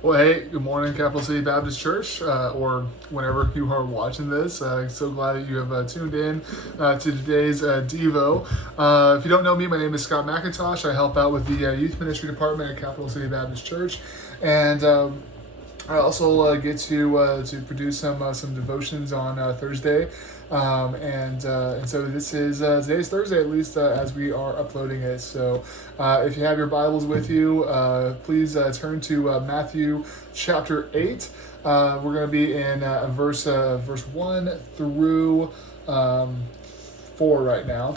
Well, hey, good morning, Capital City Baptist Church, or whenever you are watching this. So glad that you have tuned in to today's Devo. If you don't know me, my name is Scott McIntosh. I help out with the Youth Ministry Department at Capital City Baptist Church, and I also get to produce some devotions on Thursday, and so this is today's Thursday, at least as we are uploading it. So if you have your Bibles with you, please turn to Matthew chapter 8. We're going to be in verse 1 through 4 right now.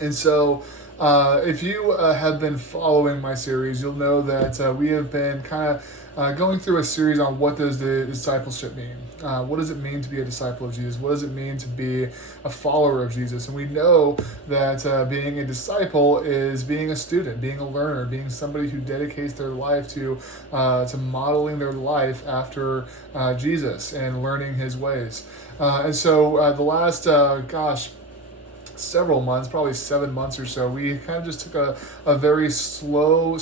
And so if you have been following my series, you'll know that we have been kind of going through a series on what does the discipleship mean. What does it mean to be a disciple of Jesus? What does it mean to be a follower of Jesus? And we know that being a disciple is being a student, being a learner, being somebody who dedicates their life to modeling their life after Jesus and learning his ways. And so the last, several months, probably 7 months or so, we kind of just took a very slow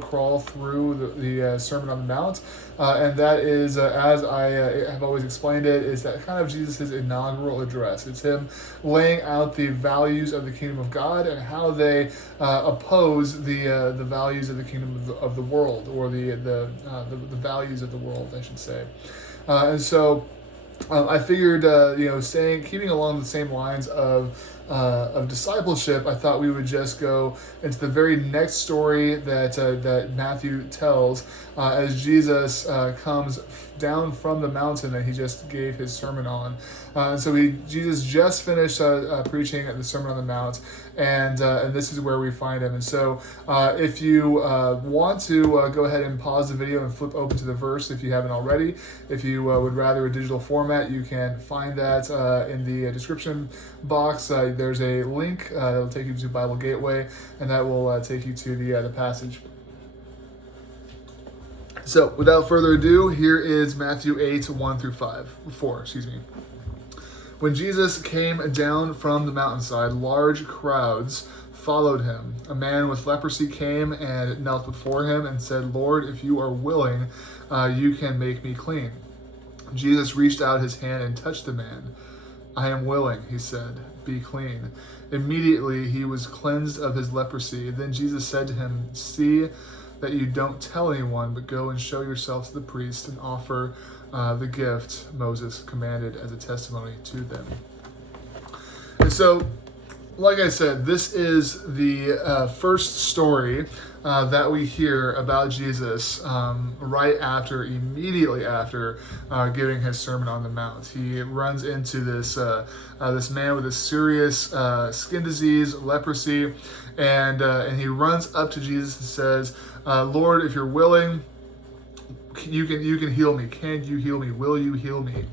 crawl through the Sermon on the Mount. And that is, as I have always explained it, is that kind of Jesus' inaugural address. It's him laying out the values of the kingdom of God and how they oppose the values of the kingdom of the world, or the values of the world, I should say. And so I figured, keeping along the same lines of discipleship, I thought we would just go into the very next story that Matthew tells as Jesus comes down from the mountain that he just gave his sermon on. So Jesus just finished preaching at the Sermon on the Mount, and this is where we find him. And so if you want to go ahead and pause the video and flip open to the verse if you haven't already. If you would rather a digital format, you can find that in the description box. There's a link that will take you to Bible Gateway, and that will take you to the passage. So, without further ado, here is Matthew 8, 1 through 4. When Jesus came down from the mountainside, large crowds followed him. A man with leprosy came and knelt before him and said, "Lord, if you are willing, you can make me clean." Jesus reached out his hand and touched the man. "I am willing," he said, "be clean." Immediately he was cleansed of his leprosy. Then Jesus said to him, "See that you don't tell anyone, but go and show yourself to the priest and offer the gift Moses commanded as a testimony to them." And so, like I said, this is the first story that we hear about Jesus immediately after giving his Sermon on the Mount. He runs into this man with a serious skin disease, leprosy, and he runs up to Jesus and says, "Lord, if you're willing, you can heal me. Can you heal me? Will you heal me?"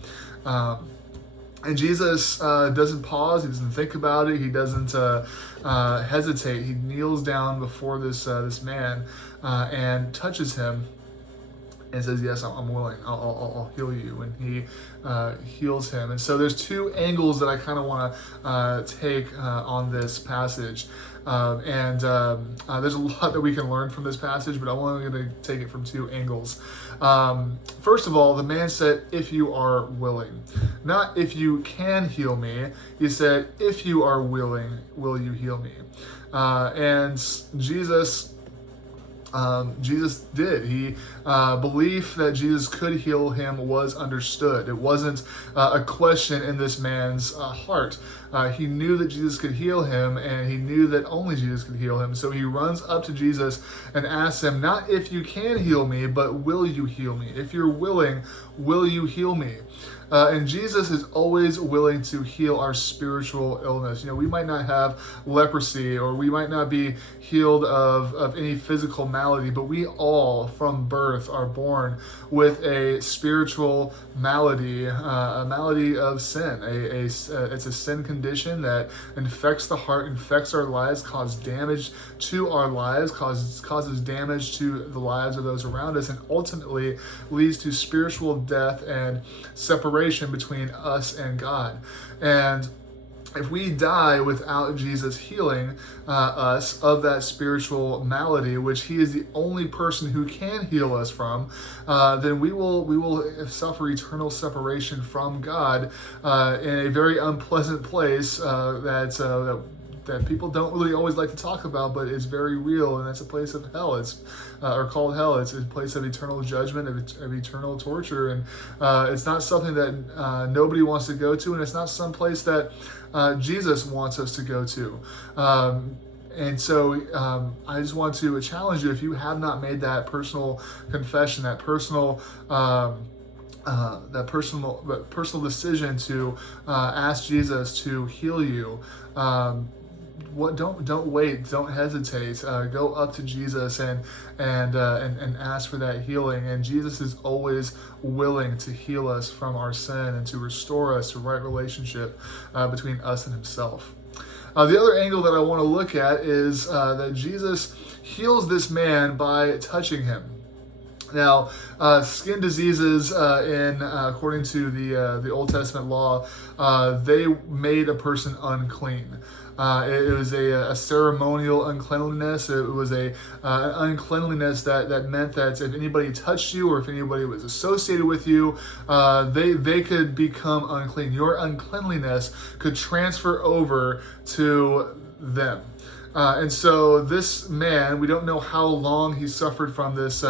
And Jesus doesn't pause. He doesn't think about it. He doesn't hesitate. He kneels down before this man and touches him and says, "Yes, I'm willing. I'll heal you." And he heals him. And so there's two angles that I kind of want to take on this passage. There's a lot that we can learn from this passage, but I'm only going to take it from two angles. First of all, the man said, "If you are willing." Not "if you can heal me." He said, "If you are willing, will you heal me?" And Jesus did. He belief that Jesus could heal him was understood. It wasn't a question in this man's heart. He knew that Jesus could heal him, and he knew that only Jesus could heal him. So he runs up to Jesus and asks him, not "if you can heal me," but "will you heal me? If you're willing, will you heal me?" And Jesus is always willing to heal our spiritual illness. We might not have leprosy, or we might not be healed of any physical malady, but we all from birth are born with a spiritual malady, a malady of sin. It's a sin condition that infects the heart, infects our lives, causes damage to our lives, causes damage to the lives of those around us, and ultimately leads to spiritual death and separation between us and God. And if we die without Jesus healing us of that spiritual malady, which he is the only person who can heal us from, then we will suffer eternal separation from God in a very unpleasant place that people don't really always like to talk about, but it's very real, and that's a place of hell. It's or called hell. It's a place of eternal judgment, of eternal torture, and it's not something that nobody wants to go to, and it's not some place that Jesus wants us to go to. And so I just want to challenge you, if you have not made that personal confession, that personal personal decision to ask Jesus to heal you. Don't wait, don't hesitate. Go up to Jesus and ask for that healing. And Jesus is always willing to heal us from our sin and to restore us to right relationship between us and himself. The other angle that I want to look at is that Jesus heals this man by touching him. Now, skin diseases, according to the Old Testament law, they made a person unclean. It was a ceremonial uncleanliness. It was an uncleanliness that meant that if anybody touched you or if anybody was associated with you, they could become unclean. Your uncleanliness could transfer over to them. And so this man, we don't know how long he suffered from this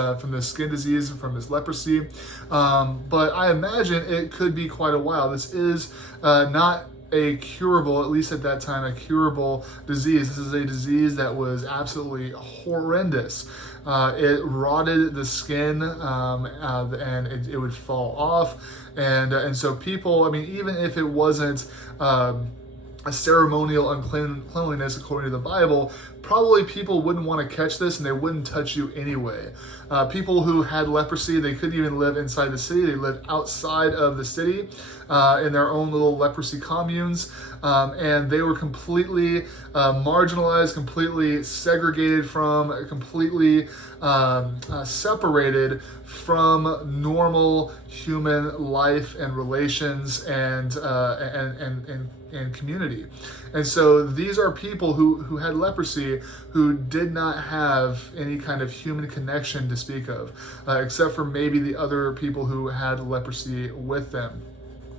skin disease and from this leprosy, but I imagine it could be quite a while. This is not a curable, at least at that time, a curable disease. This is a disease that was absolutely horrendous. It rotted the skin, and it would fall off, and so people, I mean, even if it wasn't a ceremonial uncleanliness according to the Bible, probably people wouldn't want to catch this and they wouldn't touch you anyway. People who had leprosy, they couldn't even live inside the city. They lived outside of the city in their own little leprosy communes, and they were completely marginalized, completely segregated from, completely separated from normal human life and relations and community. And so these are people who had leprosy who did not have any kind of human connection to speak of, except for maybe the other people who had leprosy with them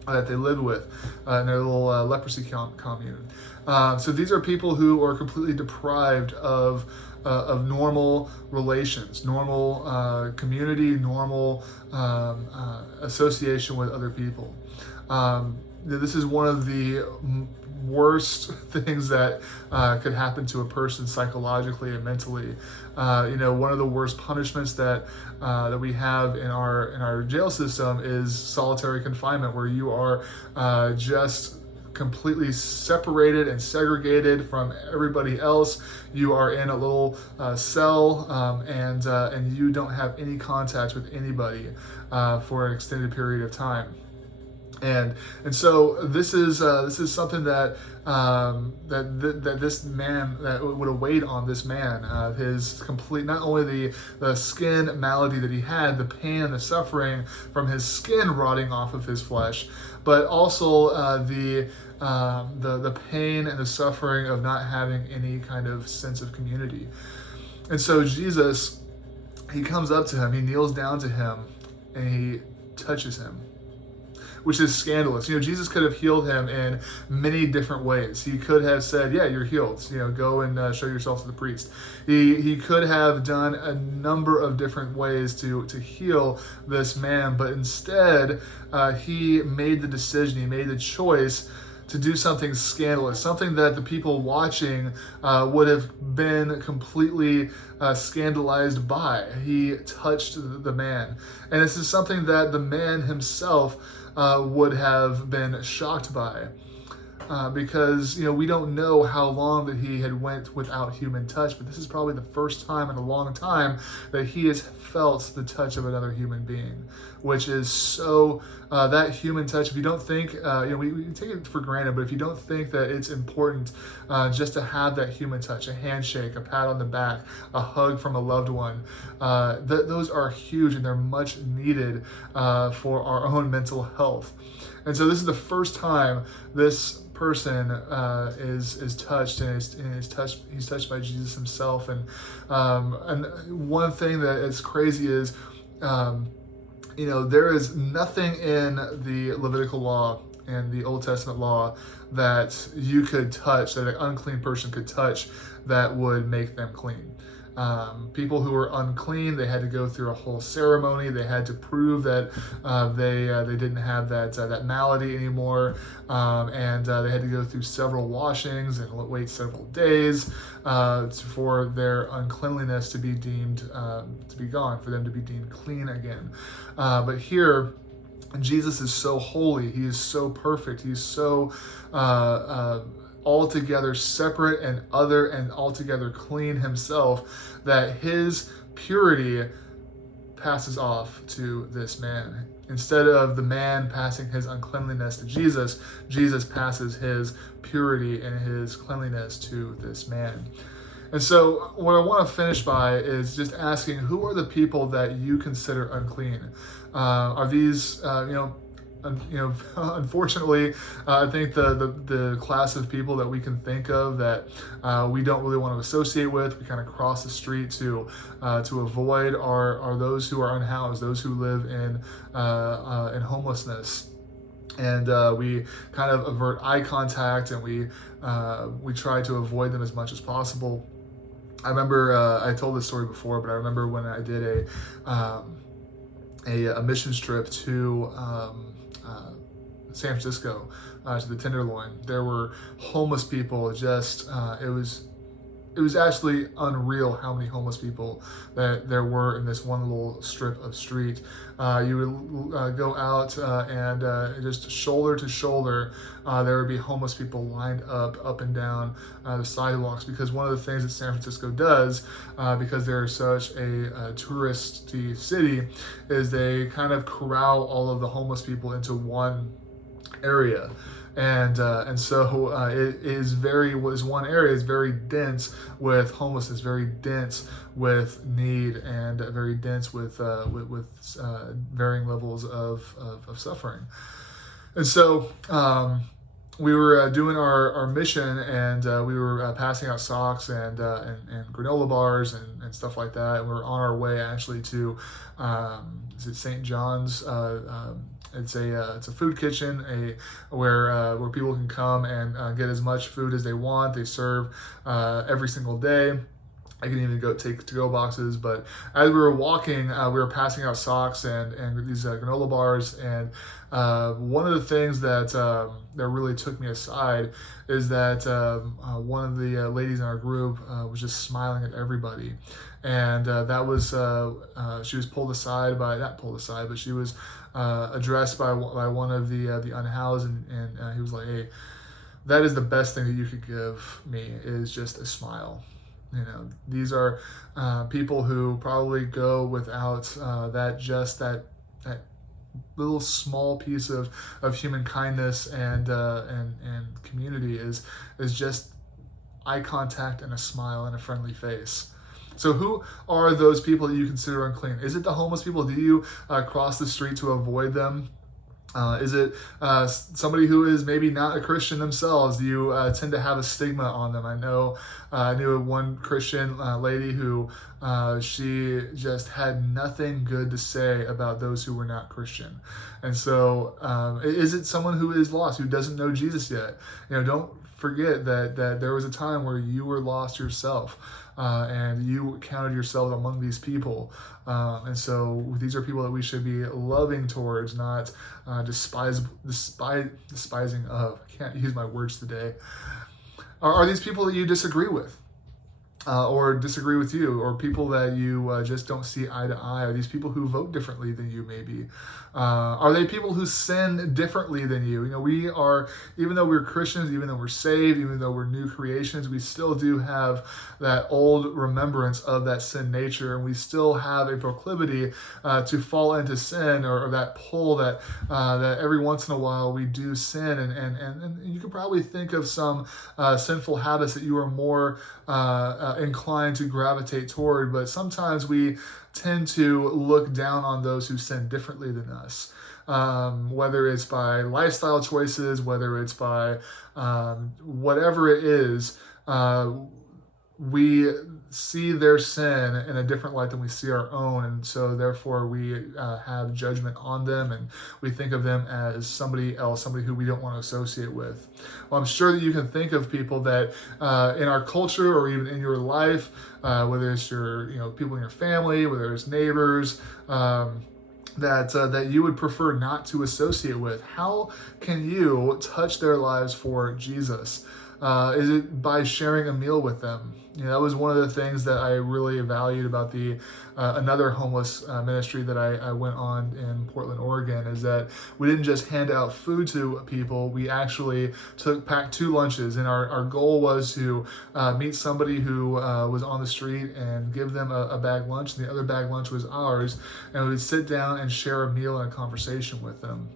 that they lived with in their little leprosy commune. So these are people who are completely deprived of normal relations, normal community, normal association with other people. This is one of the worst things that could happen to a person psychologically and mentally. One of the worst punishments that we have in our jail system is solitary confinement, where you are just completely separated and segregated from everybody else. You are in a little cell, and you don't have any contact with anybody for an extended period of time. And so this is something that this man, that would have weighed on this man, his complete, not only the skin malady that he had, the pain and the suffering from his skin rotting off of his flesh, but also the pain and the suffering of not having any kind of sense of community. And so Jesus, he comes up to him, he kneels down to him, and he touches him, which is scandalous. Jesus could have healed him in many different ways. He could have said, yeah, you're healed. Go and show yourself to the priest. He could have done a number of different ways to heal this man, but instead he made the decision, he made the choice to do something scandalous, something that the people watching would have been completely scandalized by. He touched the man. And this is something that the man himself would have been shocked by, because we don't know how long that he had went without human touch, but this is probably the first time in a long time that he has felt the touch of another human being, which is so that human touch. If you don't think, we take it for granted, but if you don't think that it's important just to have that human touch, a handshake, a pat on the back, a hug from a loved one, those are huge and they're much needed for our own mental health. And so this is the first time this person is touched, and he's touched by Jesus himself. And one thing that is crazy is, there is nothing in the Levitical law and the Old Testament law that you could touch, that an unclean person could touch, that would make them clean. People who were unclean, they had to go through a whole ceremony. They had to prove that they didn't have that malady anymore, and they had to go through several washings and wait several days for their uncleanliness to be deemed to be gone, for them to be deemed clean again. But here, Jesus is so holy. He is so perfect. He's so altogether separate and other and altogether clean himself, that his purity passes off to this man. Instead of the man passing his uncleanliness to Jesus, Jesus passes his purity and his cleanliness to this man. And so what I want to finish by is just asking, who are the people that you consider unclean? Are these, unfortunately, I think the class of people that we can think of that we don't really want to associate with, we kind of cross the street to avoid, are those who are unhoused, those who live in homelessness. And we kind of avert eye contact, and we try to avoid them as much as possible. I remember, I told this story before, but I remember when I did a missions trip to San Francisco, to the Tenderloin. There were homeless people. Just it was actually unreal how many homeless people that there were in this one little strip of street. You would go out and just shoulder to shoulder, there would be homeless people lined up and down the sidewalks. Because one of the things that San Francisco does, because they're such a touristy city, is they kind of corral all of the homeless people into one area. And so one area is very dense with homelessness, very dense with need, and very dense with varying levels of suffering. And so we were doing our mission, and we were passing out socks and granola bars and stuff like that. And we were on our way actually to is it St. John's? It's a food kitchen, where people can come and get as much food as they want. They serve every single day. I can even go take to-go boxes. But as we were walking, we were passing out socks and these granola bars. And one of the things that really took me aside is that one of the ladies in our group was just smiling at everybody. And that was, she was not pulled aside, but she was addressed by one of the unhoused, and he was like, "Hey, that is the best thing that you could give me, is just a smile." These are people who probably go without that little small piece of human kindness and community is just eye contact and a smile and a friendly face. So who are those people that you consider unclean? Is it the homeless people? Do you cross the street to avoid them? Is it somebody who is maybe not a Christian themselves? Do you tend to have a stigma on them? I knew one Christian lady who she just had nothing good to say about those who were not Christian. And so is it someone who is lost, who doesn't know Jesus yet? Don't forget that there was a time where you were lost yourself. And you counted yourself among these people. And so these are people that we should be loving towards, not despising of. I can't use my words today. Are these people that you disagree with? Or disagree with you, or people that you just don't see eye to eye? Are these people who vote differently than you, maybe? Are they people who sin differently than you? We are, even though we're Christians, even though we're saved, even though we're new creations, we still do have that old remembrance of that sin nature, and we still have a proclivity to fall into sin, or that pull that every once in a while we do sin, and you can probably think of some sinful habits that you are more inclined to gravitate toward, but sometimes we tend to look down on those who sin differently than us. Whether it's by lifestyle choices, whether it's by whatever it is, we see their sin in a different light than we see our own, and so therefore we have judgment on them, and we think of them as somebody else, somebody who we don't want to associate with. Well, I'm sure that you can think of people that in our culture or even in your life, whether it's your people in your family, whether it's neighbors, that you would prefer not to associate with. How can you touch their lives for Jesus? Is it by sharing a meal with them? That was one of the things that I really valued about the another homeless ministry that I went on in Portland, Oregon, is that we didn't just hand out food to people. We actually packed 2 lunches, and our goal was to meet somebody who was on the street and give them a bag lunch, and the other bag lunch was ours, and we would sit down and share a meal and a conversation with them.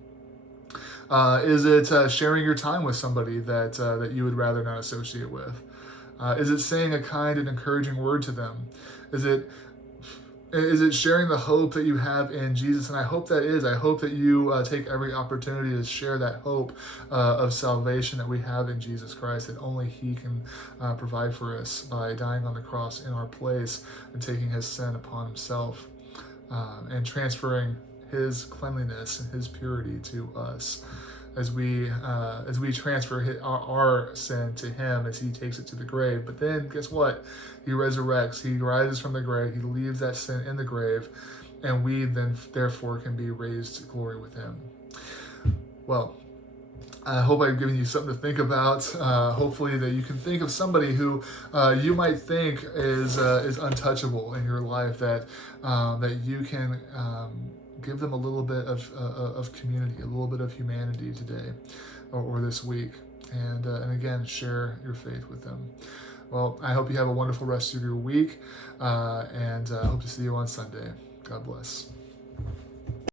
Is it sharing your time with somebody that you would rather not associate with? Is it saying a kind and encouraging word to them? Is it sharing the hope that you have in Jesus? And I hope that is. I hope that you take every opportunity to share that hope of salvation that we have in Jesus Christ, that only He can provide for us by dying on the cross in our place and taking His sin upon Himself and transferring His cleanliness and His purity to us as we transfer our sin to Him as He takes it to the grave. But then guess what? He resurrects. He rises from the grave. He leaves that sin in the grave, and we then therefore can be raised to glory with Him. Well, I hope I've given you something to think about. Hopefully that you can think of somebody who you might think is untouchable in your life, that you can give them a little bit of community, a little bit of humanity today or this week, and again, share your faith with them. Well, I hope you have a wonderful rest of your week, and I hope to see you on Sunday. God bless.